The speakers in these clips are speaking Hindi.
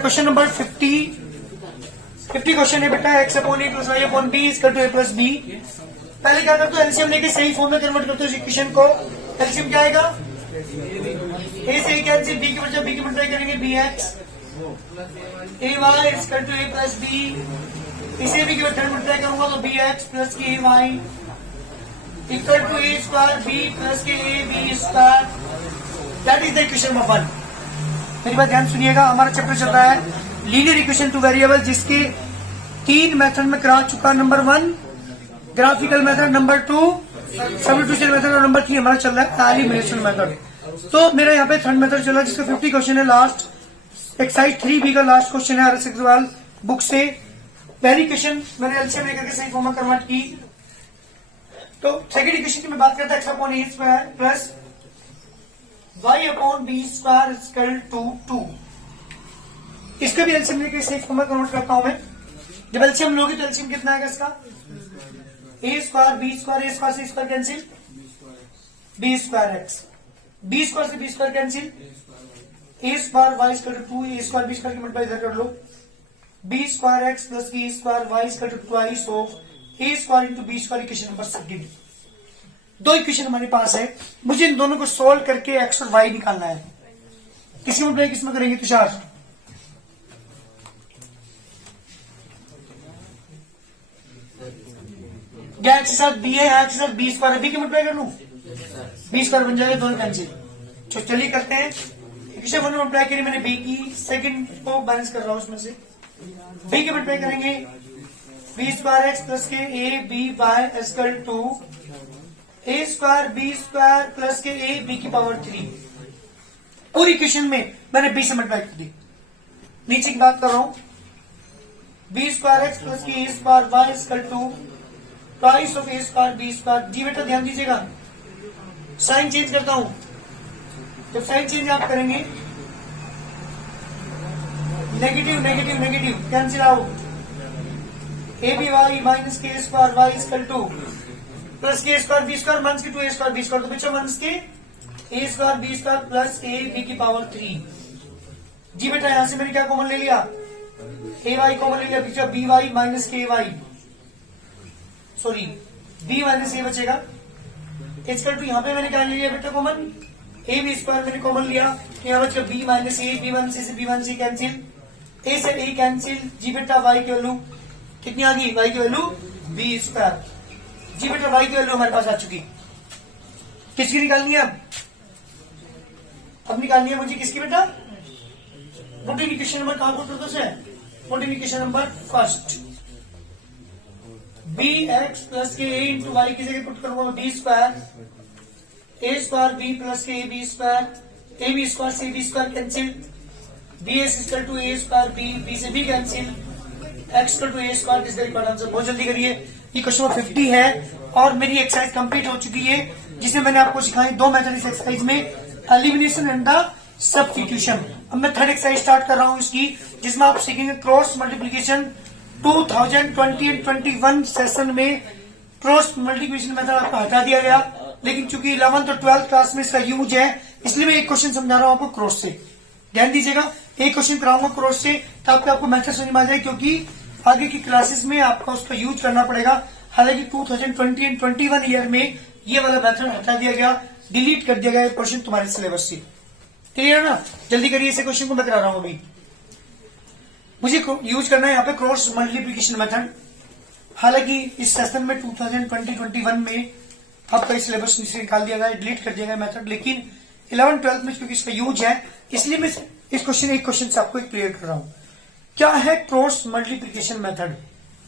क्वेश्चन नंबर 50 क्वेश्चन है बेटा, X upon A plus Y upon B equal to A plus B. पहले क्या करते हो, एलसीएम लेके सही फॉर्म में कन्वर्ट करते हो इक्वेशन को। एलसीएम क्या आएगा, ए से कैंसिल, बी की बजाय बी की मल्टीप्लाई करेंगे b x, a y equal to A plus b. इसे बी की बजाय मल्टीप्लाई करूंगा तो b x plus k a y equal to a square b plus k a b square. That is the equation number 1। मेरी बात ध्यान सुनिएगा, हमारा चैप्टर चल रहा है लीनियर इक्वेशन टू वेरिएबल, जिसके 3 मेथड में करा चुका। Number 1 graphical method, number 2 substitution method और नंबर 3 हमारा चल रहा है एलिमिनेशन मेथड। तो मेरा यहाँ पे थर्ड मेथड चल रहा है जिसका 50 क्वेश्चन है। लास्ट एक्सरसाइज 3B का लास्ट क्वेश्चन है RS अग्रवाल बुक से। पहली क्वेश्चन मैंने एलसीएम लेकर के सही फॉर्म में कन्वर्ट की। तो सेकंड इक्वेशन की मैं बात करता है, X upon A square plus Y upon B square equal to 2। इसका भी एलसीएम लेकर सही फॉर्म में कन्वर्ट करता हूं मैं। जब एलसीएम लोगे तो एलसीएम कितना आएगा इसका, a square b square, a square से square cancel, b square x, b square से b square cancel, a square y equal to 2, a square b square की मल्टीप्लाई इधर कर लो, b square x plus b square y equal to twice of a square into b square. Equation number 17। 2 equation हमारे पास है, मुझे इन दोनों को सोल्व करके एक्स और वाई निकालना है। किसकी मल्टीप्लाई किसमें करेंगे तुषार? क्या एक्स के साथ बी है, एक्स के साथ बी स्क्वायर है, बी की मल्टीप्लाई कर लूं, बी स्क्वायर बन जाएगा, दोनों कैंसिल। तो चलिए करते हैं। इक्वेशन 1 में मल्टीप्लाई करी मैंने बी की, सेकंड को बैलेंस कर रहा हूं उसमें से। बी की मल्टीप्लाई करेंगे B square x plus k a b y equal to a square b square plus k a b की पावर 3। पूरी इक्वेशन में मैंने बी से मल्टीप्लाई कर दी। नीचे की बात कर रहा हूं, B square x plus k a square y equal to twice of a square b square. जी बेटा ध्यान दीजिएगा, साइन चेंज करता हूं। जब साइन चेंज आप करेंगे, negative negative negative cancel out, a b y minus k square y equal to plus k square b square minus k 2 a square b square. तो बच्चा minus k a square b square plus a b की पावर 3। जी बेटा यहां से मैंने क्या कॉमन ले लिया, ए वाई कॉमन ले लिया, बच्चा बी वाई माइनस के वाई, सॉरी बी माइनस ए बचेगा इक्वल टू, यहां पे मैंने क्या ले लिया बेटा कॉमन, ए बी स्क्वायर मैंने कॉमन लिया, तो यहाँ बच्चा बी माइनस ए, बी माइनस ए से बी माइनस ए कैंसिल, ए से ए कैंसिल। जी बेटा वाई की वैल्यू कितनी आ गई, वाई की वैल्यू बी स्क्वायर। जी बेटा वाई की वैल्यू हमारे पास आ चुकी। किसकी निकालनी है अब निकालनी है मुझे किसकी बेटा, फोर्टीन इक्वेशन नंबर कहां पुट करते हैं, 14 equation number first. B x plus k a into y की जगह पुट करूंगा b square, a square b plus k a b square, a b square से b square cancel, b x equal to a square b, b से b cancel, x equal to a square. This very answer. बहुत जल्दी करिए, ये क्वेश्चन 50 है और मेरी एक्सरसाइज कंप्लीट हो चुकी है, जिसमें मैंने आपको सिखाई 2 मेथड इस एक्सरसाइज में, एलिमिनेशन एंड द सब्स्टिट्यूशन। अब मैं थर्ड एक्सरसाइज स्टार्ट कर रहा हूं इसकी, जिसमें आप सीखेंगे क्रॉस मल्टीप्लीकेशन। 2020 एंड 21 सेशन में क्रॉस मल्टीप्लीकेशन मेथड आपको हटा दिया गया, लेकिन चूंकि 11th और 12th क्लास में इसका यूज है, इसलिए मैं एक क्वेश्चन समझा रहा हूं आपको क्रॉस से। ध्यान दीजिएगा, एक क्वेश्चन कराऊंगा क्रॉस से ताकि आपको मेथड समझ में आ जाए, क्योंकि आगे की क्लासेस में आपको उसका यूज करना पड़ेगा। हालांकि 2020 एंड 21 ईयर में ये वाला मेथड हटा दिया गया, डिलीट कर दिया गया क्वेश्चन तुम्हारे सिलेबस से। क्लियर है ना? जल्दी करिए, इसे क्वेश्चन को मैं करा रहा हूं अभी। मुझे यूज करना है यहाँ पे क्रॉस मल्टीप्लीकेशन मेथड। हालांकि इस सेशन में 2020-21 में आपका इस सिलेबस से निकाल दिया गया, डिलीट कर दिया गया मेथड, लेकिन 11th-12th में क्योंकि इसका यूज है, इसलिए मैं इस क्वेश्चन से आपको क्लियर कर रहा हूं। क्या है क्रॉस मल्टीप्लीकेशन मेथड?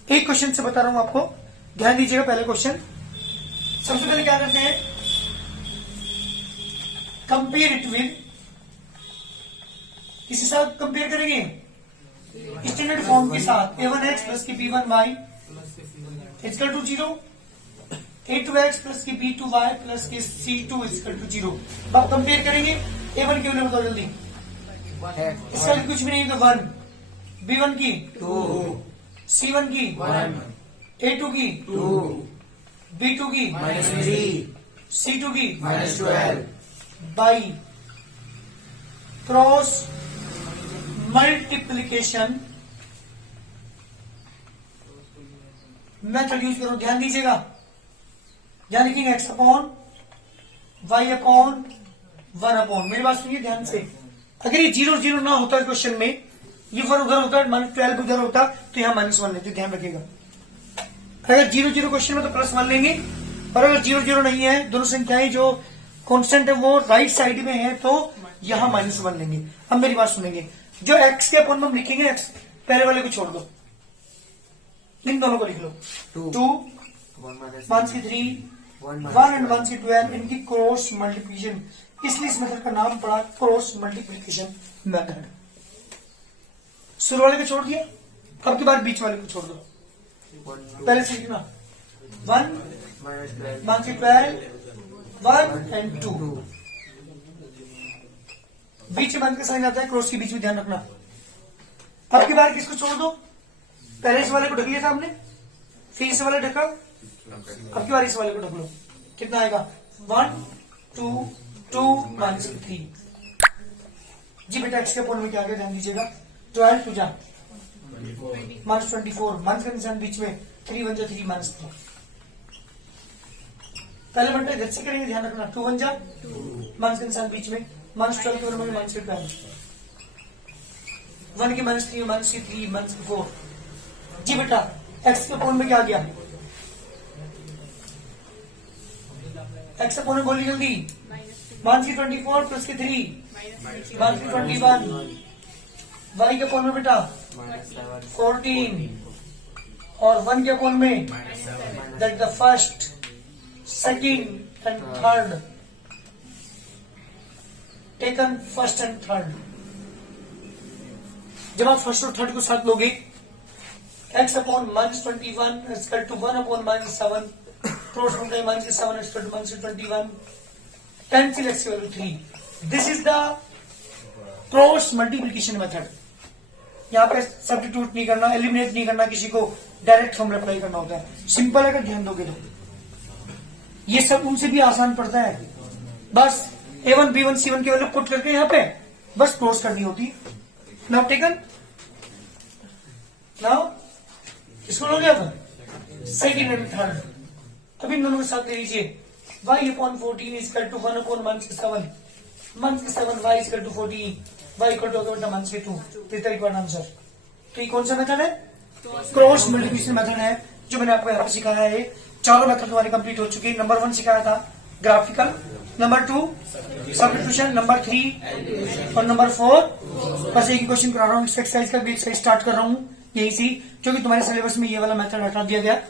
एक क्वेश्चन से बता रहा हूं आपको, ध्यान दीजिएगा। पहले क्वेश्चन, सबसे पहले क्या करते हैं, कंपेयर इट विद, किसी साथ कंपेयर करेंगे, स्टैंडर्ड फॉर्म के साथ, a1x प्लस की b1y equal to 0, a2x plus की b2y प्लस की c2 इक्वल टू 0। अब कंपेयर करेंगे, a1 की वैल्यू बताओ जल्दी, इसका कुछ भी नहीं तो 1, b1 की 2, c1 की 1, a2 की 2, b2 की -3, c2 की -12 by cross multiplication method use करो। ध्यान दीजिएगा, ध्यान रखिएगा, x upon y upon 1 upon, मेरी बात सुनिए ध्यान से। अगर ये 0 0 ना होता है क्वेश्चन में, ये 1 उधर होता, -12 उधर होता, तो यहाँ -1 लेते। ध्यान रखिएगा, अगर 0 0 क्वेश्चन में तो +1 लेंगे, और अगर 0 0 नहीं है, दोनों संख्याएं जो कांस्टेंट है वो राइट साइड में है, तो यहाँ -1 लेंगे। अब मेरी बात सुनेंगे, जो x के अपॉन में हम लिखेंगे, x पहले वाले को छोड़ दो, इन दोनों को लिख लो। 2 1 से 3 1 एंड 1 से 12, इनकी क्रॉस मल्टीप्लिकेशन, इसलिए इस मेथड का नाम पड़ा क्रॉस मल्टीप्लिकेशन मेथड। शुरू वाले को छोड़ दिया, अब के बाद बीच वाले को छोड़ दो। पहले से लिखना 1 1 से 12 1 एंड 2, बीच में 1 का साइन आता है, क्रॉस के बीच में, ध्यान रखना। अब की बार किसको छोड़ दो, पहले इस वाले को ढक लिया था हमने, फिर इस वाले ढका, अब की बार इस वाले को ढक लो। कितना आएगा 1 2 2 -3। जी बेटा, x के अपॉन में क्या आ गया, ध्यान दीजिएगा, 12 टू जा -24, माइनस का निशान बीच में, 3 1 जा 3 -3। पहले मल्टी घर से करेंगे, ध्यान रखना, 2 1 जा माइनस का निशान बीच में, -12 के बराबर -12, 1 की -3 -3 -4। जी बेटा, x के अपॉन में क्या आ गया, x अपॉन में बोलिए जल्दी, -24 प्लस के 3 -21, y के अपॉन में बेटा 14, और 1 के अपॉन में, that the first second and third, taken first and third. जब आप फर्स्ट और थर्ड को साथ लोगे, x upon -21 equal to 1 upon -7, cross multiply -7 equal to -21, cancel x की value 3। This is the cross multiplication method. यहाँ पे सब्स्टिट्यूट नहीं करना, एलिमिनेट नहीं करना, किसी को डायरेक्ट फॉर्मूला अप्लाई करना होता है। सिंपल है, अगर ध्यान दोगे तो ये सब उनसे भी आसान पड़ता है। बस A1 B1 C1 की वैल्यू पुट करके यहाँ पे बस क्रॉस करनी होती है। नाउ टेकन, नाउ इसको लोगे अब सेकेंड एंड थर्ड, अभी इन दोनों के साथ ले लीजिए, y upon 14 equal to 1 upon -7, -7 y equal to 14, y equal to -2, तो रिक्वायर्ड आंसर। तो ये कौन सा मेथड है, क्रॉस मल्टीप्लिकेशन मेथड है, जो मैंने आपको यहाँ पे सिखाया है। चारों मेथड तुम्हारे कंप्लीट हो चुके हैं। नंबर 1 सिखाया था ग्राफिकल, नंबर 2 सब्स्टिट्यूशन, नंबर 3 और नंबर 4 बस एक ही क्वेश्चन करा रहा हूँ। एक्सरसाइज का भी एक्सरसाइज स्टार्ट कर रहा हूँ यही सी, क्योंकि तुम्हारे सिलेबस में ये वाला मेथड हटा दिया गया,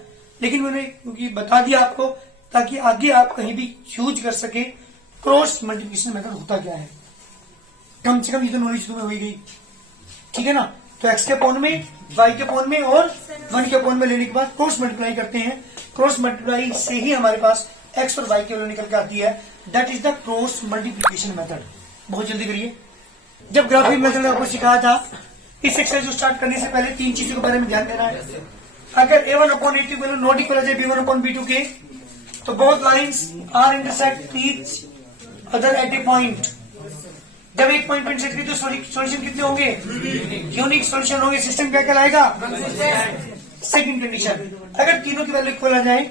लेकिन मैंने क्योंकि बता दिया आपको, ताकि आगे आप कहीं भी यूज कर सके क्रॉस मल्टीप्लिकेशन मेथड होता क्या है। कम से कम ये तो नॉलेज तुम्हें हो गई, ठीक है ना। तो x के अपॉन में, y के अपॉन में और 1 के अपॉन में लेने के बाद क्रॉस मल्टीप्लाई करते हैं। क्रॉस मल्टीप्लाई से ही हमारे पास x और y की वैल्यू निकल के आती है। That is the cross multiplication method. बहुत जल्दी करिए। जब ग्राफिक मेथड आपको सिखाया था, इस एक्सरसाइज को स्टार्ट करने से पहले 3 चीजों के बारे में ध्यान देना है। अगर a1 upon a2 value not equal आ जाए b1 अपॉन b2 के, तो both lines are intersect each other at a point. जब एक पॉइंट पर इंटरसेक्ट की तो सॉल्यूशन कितने होंगे, यूनिक सॉल्यूशन होंगे। सिस्टम क्या कहलाएगा, सेकंड कंडीशन। अगर तीनों की वैल्यू इक्वल आ जाए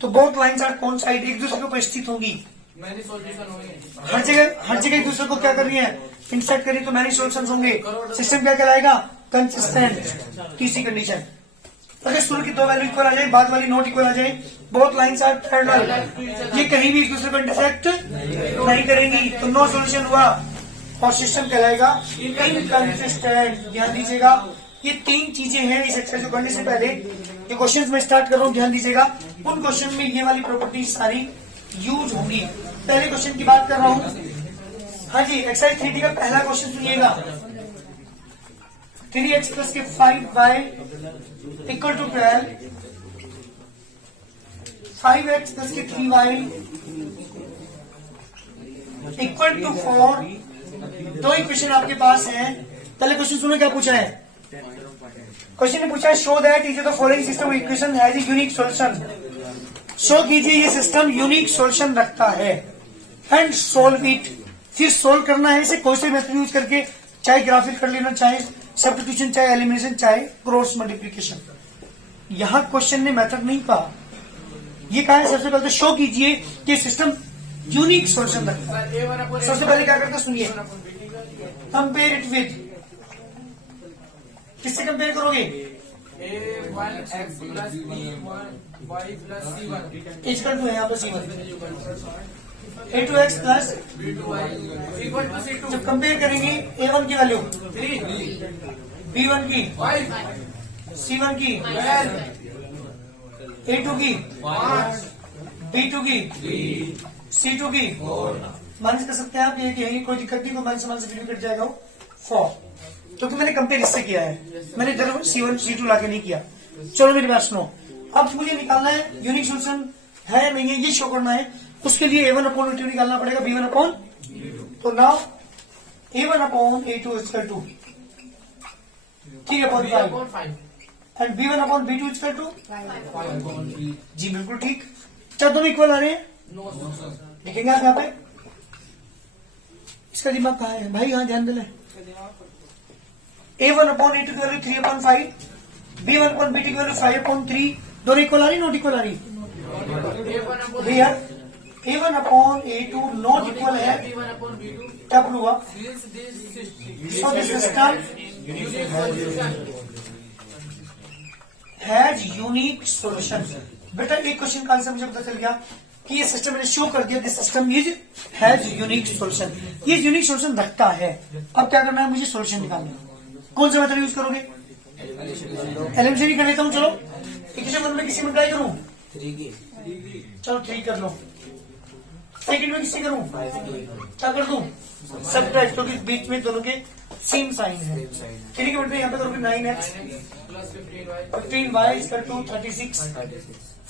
तो बोथ लाइंस आर कौन साइड, एक दूसरे के ऊपर स्थित होंगी। हर जगह एक दूसरे को क्या कर रही है, इंटरसेक्ट करी, तो मैनी सॉल्यूशंस होंगे। सिस्टम क्या कहलाएगा, कंसिस्टेंट। तीसरी कंडीशन, अगर शुरू की 2 वैल्यू इक्वल आ जाए, बाद वाली नॉट इक्वल आ जाए, बोथ लाइंस आर पैरेलल, ये कहीं भी एक दूसरे को इंटरसेक्ट नहीं करेंगी, तो नो सॉल्यूशन हुआ और सिस्टम कहलाएगा इनकंसिस्टेंट। ध्यान दीजिएगा, ये 3 चीजें हैं इस एक्सरसाइज को करने से पहले। जो क्वेश्चन में स्टार्ट कर रहा हूँ, ध्यान दीजिएगा, उन क्वेश्चन में ये वाली प्रॉपर्टीज सारी यूज होंगी। पहले क्वेश्चन की बात कर रहा हूँ। हाँ जी, एक्सरसाइज 3D का पहला क्वेश्चन सुनिएगा। 3x प्लस के 5y equal to 12, 5x plus के 3y इक्वल टू 4। 2 इक्वेशन आपके पास है। पहले क्वेश्चन सुनो क्या पूछा है। क्वेश्चन ने पूछा है, show that is the following system equation has a unique solution. Show कीजिए ये सिस्टम यूनिक सॉल्यूशन रखता है, एंड सोल्व इट। फिर सोल्व करना है इसे कोई से मेथड यूज करके, चाहे ग्राफिक कर लेना, चाहे सब्स्टिट्यूशन, चाहे एलिमिनेशन, चाहे क्रॉस मल्टीप्लिकेशन। यहां क्वेश्चन ने मेथड नहीं कहा, ये कहा है सबसे पहले तो शो कीजिए कि सिस्टम यूनिक सॉल्यूशन रखता है। सबसे पहले क्या करते सुनिए, कंपेयर इट विद, किससे कंपेयर करोगे? A1x plus B1y plus C1 equal to है यहाँ पर C1, A2x plus B2y equal to C2 जब कंपेयर करेंगे A1 की वैल्यू 3 B1 की 5 C1 की 12 A2 की 5 B2 की C2 की 4 माइनस कर सकते हैं आप, ये कहेंगे कोई दिक्कत नहीं, कोई माइनस से भी कट जाएगा 4, क्योंकि मैंने कंपेयर इससे किया है, मैंने इधर C1 C2 लाके नहीं किया। चलो मेरी बात सुनो, अब मुझे निकालना है यूनिक सॉल्यूशन है नहीं है ये शो करना है, उसके लिए A1 अपॉन A2 निकालना पड़ेगा, B1 अपॉन, तो now A1 upon A2 equal to 3 upon 5 and B1 upon B2 equal to, जी बिल्कुल ठीक। क्या दोनों इक्वल आ रहे हैं? लिखेंगे आप यहाँ पे, इसका दिमाग कहाँ है भाई? यहाँ ध्यान देना। A1 अपॉन A2 की value 3 upon 5, B1 upon B2 की वैल्यू 5 अपॉन 3, दोनों इक्वल आ रही, नॉट इक्वल आ रही भैया? A1 upon A2 not equal है, B1 upon B2 क्या प्रूव हुआ? means this so this system unique solution has unique solution. बेटा एक क्वेश्चन का आंसर मुझे पता चल गया कि ये सिस्टम मैंने शो कर दिया, this system is has unique solution, ये यूनिक सॉल्यूशन रखता है। अब क्या करना है, मुझे सॉल्यूशन निकालना है। कौन सा मेथड यूज करोगे? एलिमिनेशन ही कर लेता हूँ, चलो इक्वेशन वन में किसी में ट्राई करूँ, चलो 3 कर लो, सेकंड में किसी करूँ, क्या कर दूं, सब्ट्रैक्ट, क्योंकि बीच में दोनों के सेम साइन है। 3 के बदले यहाँ पे करोगे 9x plus 15y 15y equal to 36,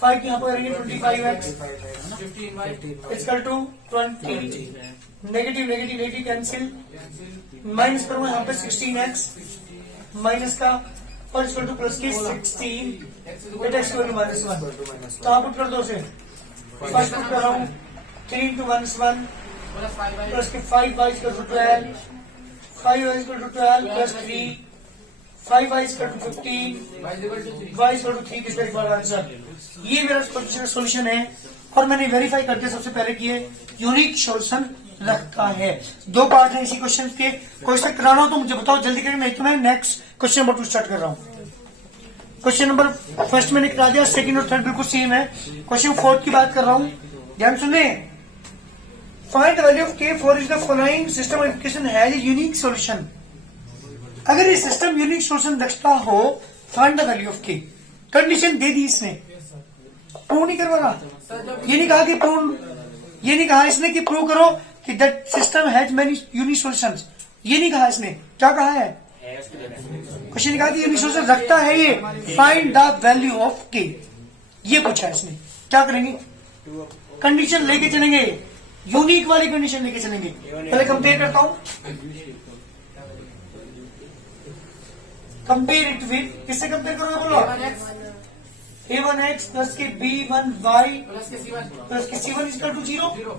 5 यहाँ पर करेंगे 25x 15y equal to 20, negative negative negative cancel, minus करूंगा यहाँ पे 16x माइनस का और इक्वल टू प्लस के 16, बेटा इक्वल टू -1, तो आप पुट कर दो उसे, 5 पुट कर रहा हूँ, 3 into 1 is 1 plus 5y plus के 5y equal to 12, 5y equal to 12 plus 3, 5y equal to 15, y is equal to 3 y equal to 3 किसका इक्वल आंसर। ये मेरा सॉल्यूशन है और मैंने वेरीफाई करके सबसे पहले किए यूनिक सॉल्यूशन रखता है। 2 पार्ट है इसी क्वेश्चन के, क्वेश्चन कराना हो तो मुझे बताओ जल्दी करें, नहीं तो मैं नेक्स्ट क्वेश्चन नंबर 2 स्टार्ट कर रहा हूँ। क्वेश्चन नंबर फर्स्ट मैंने करा दिया, सेकंड और थर्ड बिल्कुल सेम है। क्वेश्चन 4 की बात कर रहा हूँ, ध्यान सुनने। Find the value of k for is the following system of equation has a unique solution. अगर ये सिस्टम यूनिक सॉल्यूशन रखता हो, find the value of k। Condition दे दी इसने, प्रूव नहीं करवा रहा, ये नहीं कहा कि प्रूव, ये नहीं कहा इसने कि प्रूव करो कि that system has many unique solutions, ये नहीं कहा इसने। क्या कहा है? क्वेश्चन ने कहा कि यूनिक सॉल्यूशन रखता है ये, find the value of k, ये पूछा इसने। क्या करेंगे? कंडीशन लेके चलेंगे, यूनिक वाली कंडीशन लेके चलेंगे। पहले कंपेयर करता हूं, कंपेयर इट विद, किससे कंपेयर करोगे बोलो? a1x प्लस के b1y plus के C1 प्लस के c1 equal to 0, 0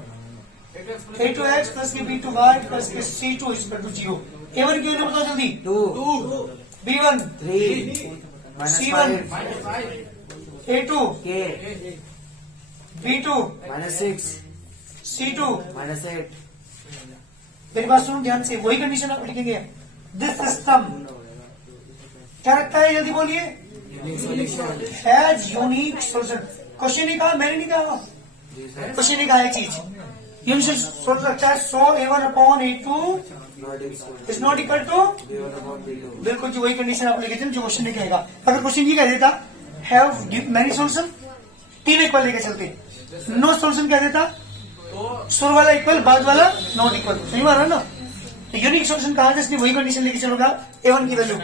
a2x plus के b2y प्लस के c2 इक्वल टू 0। a1 की वैल्यू बताओ जल्दी, 2 b1 3 C1 -5 a2 K b2 -6 c2। -8 मेरी बात सुनो ध्यान से, वही कंडीशन आप लिखेंगे। दिस सिस्टम क्या रखता है, जल्दी बोलिए? Has unique solution. क्वेश्चन नहीं कहा, मैंने नहीं कहा, क्वेश्चन नहीं कहा एक चीज, यूनिक सॉल्यूशन रखता है। So a1 upon a2 is not equal to, बिल्कुल जो वही कंडीशन आप लिखे थे जो क्वेश्चन ने कहेगा। अगर क्वेश्चन ये कह देता हैव मैनी सॉल्यूशन, 3 इक्वल लेके चलते, नो सॉल्यूशन कह देता, शुरू वाला इक्वल बाद वाला नॉट इक्वल, सही बात है ना। तो यूनिक सॉल्यूशन कहा था इसने, वही कंडीशन लेके चलोगा। a1 की वैल्यू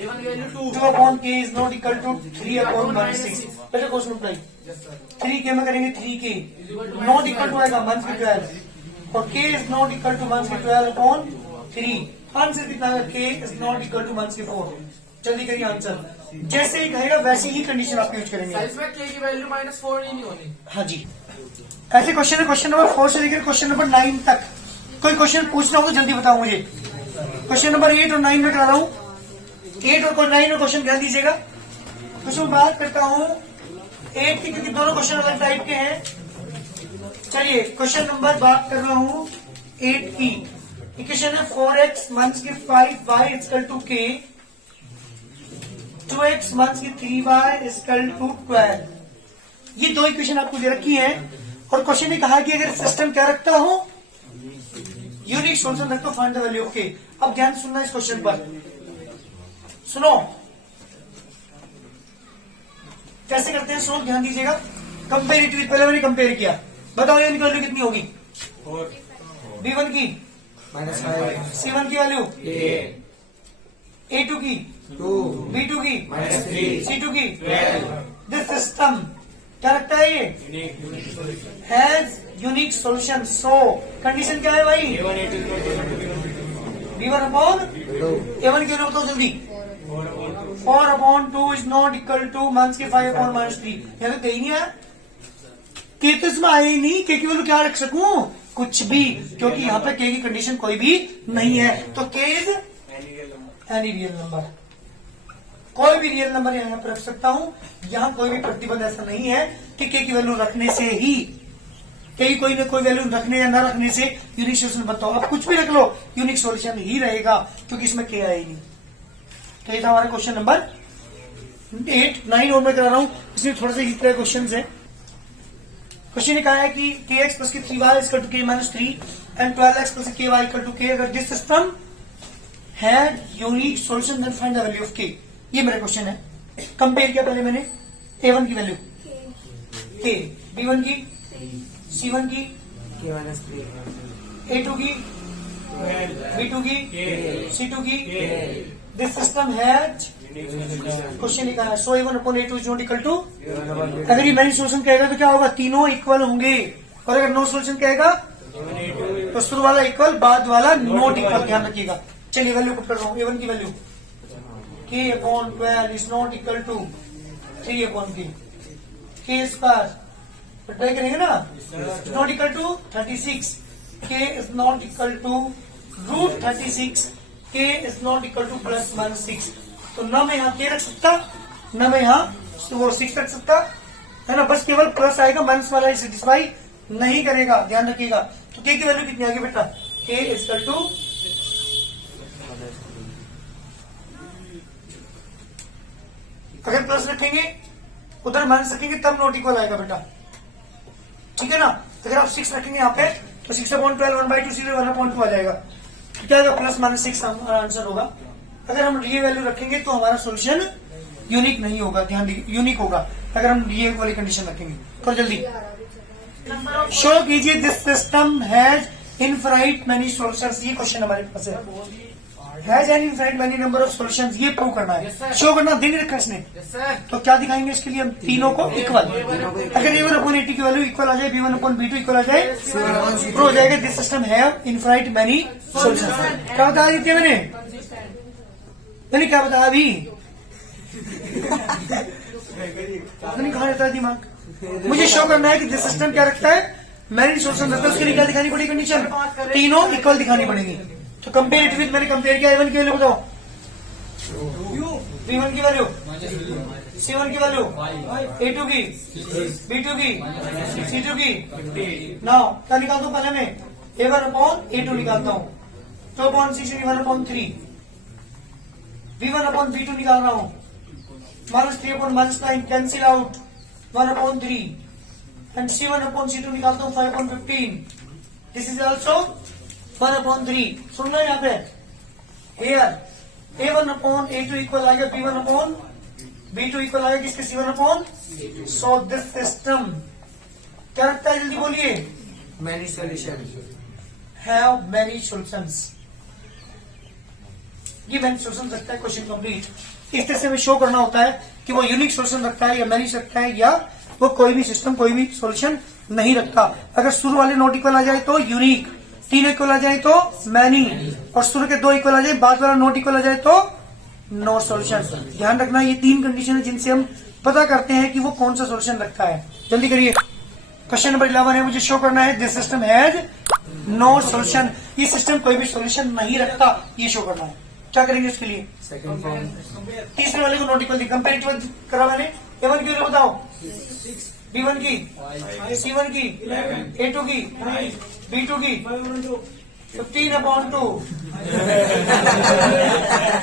A1 की वैल्यू 2 upon k is not equal to 3 upon -6। पहले क्वेश्चन अप्लाई, 3 के में करेंगे 3k नॉट इक्वल टू आएगा 1/12 और k is not equal to 1/12 upon 3। Answer कितना है? k is not equal to 1/4। जल्दी करिए आंसर, जैसे ही कहेगा वैसे ही कंडीशन आप यूज करेंगे। साइज में k की वैल्यू -4 ही नहीं होनी। हाँ जी, ऐसे क्वेश्चन है क्वेश्चन नंबर 4 से लेकर क्वेश्चन नंबर 9 तक। कोई क्वेश्चन पूछना हो तो जल्दी बताओ मुझे। क्वेश्चन नंबर 8 और 9 में करा रहा हूं। 8 और 9 में क्वेश्चन ध्यान दीजिएगा। क्वेश्चन बात करता हूं 8 की, क्योंकि दोनों क्वेश्चन अलग टाइप के हैं। चलिए क्वेश्चन नंबर बात कर रहा हूं 8 की। इक्वेशन है 4x माइनस की 5y equal to k, 2x minus की 3y इक्वल टू 12। ये दो इक्वेशन आपको दे रखी है और क्वेश्चन ने कहा कि अगर सिस्टम क्या रखता हो, यूनिक सॉल्यूशन रखता, find the value of k। अब ध्यान सुनना इस क्वेश्चन पर, सुनो कैसे करते हैं, सुनो ध्यान दीजिएगा। कंपेरेटिव, पहले मैंने कंपेयर किया, बताओ ये वैल्यू कितनी होगी? B1 की -5 C1 की वैल्यू, A2 की 2 B2 की -3 C2 की। दिस सिस्टम क्या रखता है? ये has unique solution. So condition क्या है भाई? B1 अपॉन A1 की वैल्यू बताओ जल्दी। 4/2 इज नॉट इक्वल टू -5/-3। यहाँ तो दे ही नहीं है, के तो इसमें आए ही नहीं। के की वैल्यू क्या रख सकूं? कुछ भी, क्योंकि यहाँ पे के की कंडीशन कोई भी नहीं है। तो के इज एनी रियल नंबर, कोई भी रियल नंबर यहाँ पर रख सकता हूं। यहाँ कोई भी प्रतिबंध ऐसा नहीं है कि के की वैल्यू रखने से ही, के की कोई ना कोई वैल्यू रखने या न रखने से यूनिक सोल्यूशन बताओ। आप कुछ भी रख लो, यूनिक सोल्यूशन ही रहेगा, क्योंकि इसमें के आए ही नहीं। तो ये था हमारा क्वेश्चन नंबर 8। 9 और मैं करा रहा हूं, इसमें थोड़ा सा इसी तरह क्वेश्चन है। क्वेश्चन ने कहा है कि kx प्लस की 3y equal to k minus 3 and 12x plus ky equal to k। अगर this system had unique solution then find the value of k। ये मेरा क्वेश्चन है। कंपेयर किया पहले मैंने A1 की वैल्यू k, B1 की, C1 की, k -3 A2 की, B2 की, C2 की। दिस सिस्टम हैज, क्वेश्चन लिखा है so A1 upon A2 is not equal to. अगर ये मैनी सोल्यूशन कहेगा तो क्या होगा? तीनों इक्वल होंगे। और अगर नो सोल्यूशन कहेगा तो शुरू वाला इक्वल, बाद वाला नॉट इक्वल। ध्यान रखिएगा। चलिए वैल्यू पुट कर रहा हूँ। A1 की value k upon 12 is not equal to 3 upon k square. Try करेंगे ना, is not equal to 36। k is not equal to root 36। k is not equal to +-6। तो न मैं यहाँ k रख सकता, न मैं यहाँ वो 6 रख सकता है ना। बस केवल प्लस आएगा, माइनस वाला सेटिस्फाई नहीं करेगा। ध्यान रखिएगा। तो k की वैल्यू कितनी आगे बेटा? k इक्वल टू, अगर प्लस रखेंगे उधर माइनस रखेंगे तब नॉट इक्वल आएगा बेटा, ठीक है ना। तो अगर आप 6 रखेंगे यहाँ पे तो 6/12 1/2 सीधे 1/2 आ जाएगा। तो क्या होगा? +-6 हमारा आंसर होगा। अगर हम ये वैल्यू रखेंगे तो हमारा सोल्यूशन यूनिक नहीं होगा। ध्यान दीजिए, यूनिक होगा अगर हम ये वाली कंडीशन रखेंगे। तो जल्दी शो कीजिए this system has infinite many solutions. ये क्वेश्चन हमारे पास है। Has an infinite many number of solutions, ये प्रूव करना है। Yes, sir. शो करना दिन रखा इसने। Yes sir. तो क्या दिखाएंगे इसके लिए? हम तीनों को इक्वल। अगर A1 अपॉन A2 की वैल्यू इक्वल आ जाए, B1 अपॉन B2 इक्वल आ जाए, प्रूव हो जाएगा दिस सिस्टम है इनफाइनाइट मेनी सॉल्यूशंस। क्या बताया दिया मैंने क्या बताया अभी? नहीं कहा रहता है दिमाग। मुझे शो करना है कि दिस सिस्टम क्या रखता है? मैनी सॉल्यूशन रखता है। उसके लिए क्या दिखानी पड़ेगी कंडीशन? तीनों इक्वल दिखानी पड़ेगी। तो कंपेयर विद, मैंने कंपेयर किया। A1 की वैल्यू बताओ, B1 की वैल्यू, C1 की वैल्यू, A2 की, B2 की, C2 की। नाउ क्या निकालता हूँ? पहले मैं A1 अपॉन A2 निकालता हूँ। 2/6 1/3। B1 अपॉन B2 निकाल रहा हूँ। -3 upon -9 cancel out 1/3 and C1 upon C2 निकालता हूँ 5/15। This is also 1/3। सुन लो यहाँ पे, here A1 upon A2 equal आएगा B1 अपॉन B2 इक्वल आएगा किसके? C1 upon. So this system क्या रखता है? जल्दी बोलिए। Many solution have many solutions. ये मेनी सॉल्यूशन रखता है। Question complete. इस तरह से हमें शो करना होता है कि वो यूनिक सॉल्यूशन रखता है या मेनी रखता है, या वो कोई भी सिस्टम कोई भी सॉल्यूशन नहीं रखता। अगर शुरू वाले नॉट इक्वल आ जाए तो यूनिक, 3 इक्वल आ जाए तो मैनी, और शुरू के 2 इक्वल आ जाए, बाद वाला नॉट इक्वल आ जाए तो नो सॉल्यूशन। ध्यान रखना, ये 3 कंडीशन है जिनसे हम पता करते हैं कि वो कौन सा सॉल्यूशन रखता है। जल्दी करिए। क्वेश्चन नंबर 11 है, मुझे शो करना है this system has no solution. ये सिस्टम कोई भी सॉल्यूशन नहीं रखता, ये शो करना है। क्या करेंगे उसके लिए? Second form. तीसरे वाले को नॉट इक्वल कंपेरेटिव करा मैंने। A1 की वैल्यू बताओ, B1 की, C1 की, A2 की, B2 की, 15/2,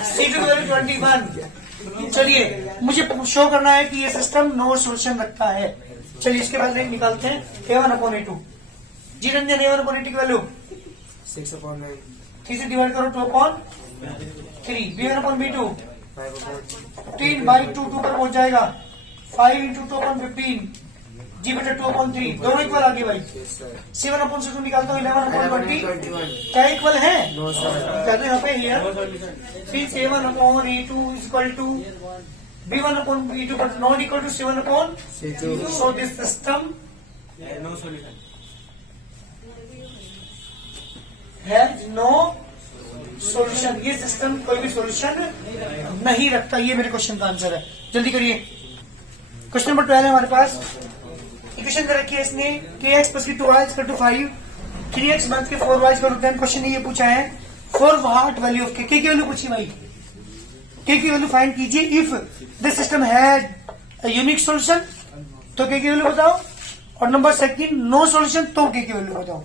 C2 की वैल्यू 21। चलिए मुझे शो करना है कि ये सिस्टम नो सॉल्यूशन रखता है। चलिए इसके बाद निकालते हैं A1/A2। जी रंजन, A1/A2 की वैल्यू 6/9. 3 से डिवाइड करो, 2/3। B1/B2 5/2. 15/2 पर पहुंच जाएगा, 5 × 2/15। जी बेटा 2/3 दोनों इक्वल आ गए भाई। Yes, sir. 7/2 निकालता हूँ, 11/20 11/21. क्या इक्वल है? No, sir. क्या तो यहाँ पे है फिर 7/A2 equal to B1/B2 but not equal to 7/. C2. So this system has no solution। ये सिस्टम कोई भी सॉल्यूशन नहीं रखता। ये मेरे क्वेश्चन का आंसर है। जल्दी करिए। क्वेश्चन नंबर 12 है हमारे पास। इक्वेशन दे रखी है इसने kx + 2y = 5, 3x - 4y = 10। Question ने ये पूछा है for what value of k की वैल्यू पूछी भाई। k की वैल्यू फाइंड कीजिए if this system has a unique solution, तो k की वैल्यू बताओ। और नंबर सेकंड नो सॉल्यूशन, तो k की वैल्यू बताओ।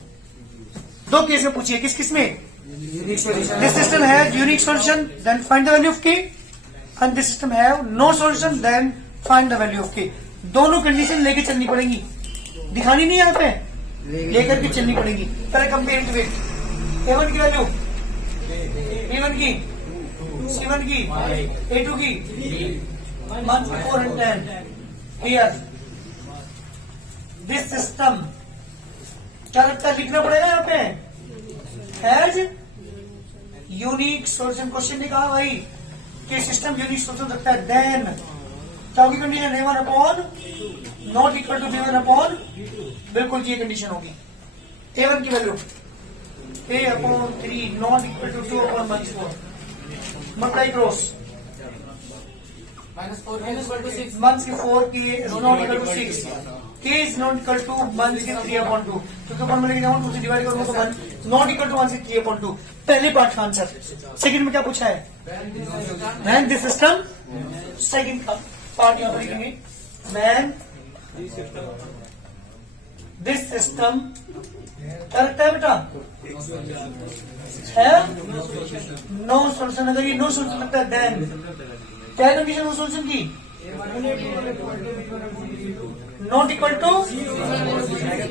दो केस में पूछिए, किस किस में? Unique solution. This system has unique solution, then find the value of k, and this system have no solution, then find the value of k। दोनों कंडीशन लेके चलनी पड़ेगी, दिखानी नहीं है यहाँ पे, लेकर के चलनी पड़ेगी। पहले कंपेयर विद A1 की वैल्यू, B1 की, C1 की, A2 की, 1 4 and 10। Here this system क्या लगता है, लिखना पड़ेगा यहाँ पे हैज यूनिक सॉल्यूशन। क्वेश्चन ने कहा भाई कि सिस्टम यूनिक सॉल्यूशन रखता है, देन क्या होगी condition? A1/, not equal to B1/, बिल्कुल ये कंडीशन होगी। A1 की value A/3 not equal to 2/14। Multiply cross -4 k = 6. 1 की 4 की is not equal to 6, k is not equal to 1 की 3/2, क्योंकि ऊपर में लेके जाऊँ 2 से डिवाइड करूंगा तो 1 नॉट इक्वल टू 1 से 3/2। पहले पार्ट का आंसर। सेकंड में क्या पूछा है? Man this system. सेकंड का पार्ट यहाँ पर लिखेंगे, मैन दिस सिस्टम क्या लगता है बेटा? है नो सॉल्यूशन। अगर ये नो सॉल्यूशन लगता है देन क्या कंडीशन नो सॉल्यूशन की? नॉट इक्वल टू,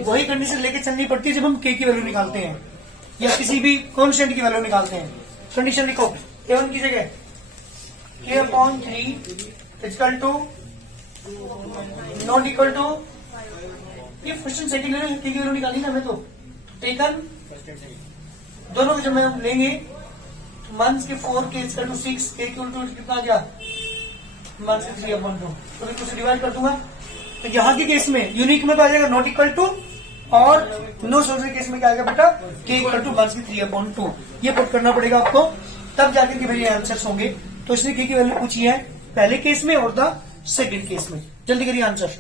वही कंडीशन लेके चलनी पड़ती है जब हम k की वैल्यू निकालते हैं या किसी भी कांस्टेंट की वैल्यू निकालते हैं। कंडीशन लिखो A1 की जगह k/3 equal to not equal to, ये फर्स्ट एंड सेकंड k की वैल्यू निकाली ना हमें, तो टेकन दोनों को जब हम लेंगे 1 के 4 k equal to 6, k equal to कितना आ गया 1 से 3/2, तो मैं कुछ डिवाइड कर दूंगा। तो यहाँ के केस में यूनिक में आ जाएगा नॉट इक्वल टू, और नो सॉल्यूशन केस में क्या आएगा बेटा? k इक्वल टू 1 से 3/2। ये पुट करना पड़ेगा आपको, तब जाकर के मेरे आंसर्स होंगे। तो इसने k की वैल्यू पूछी है पहले केस में और द सेकंड केस में। जल्दी करिए आंसर।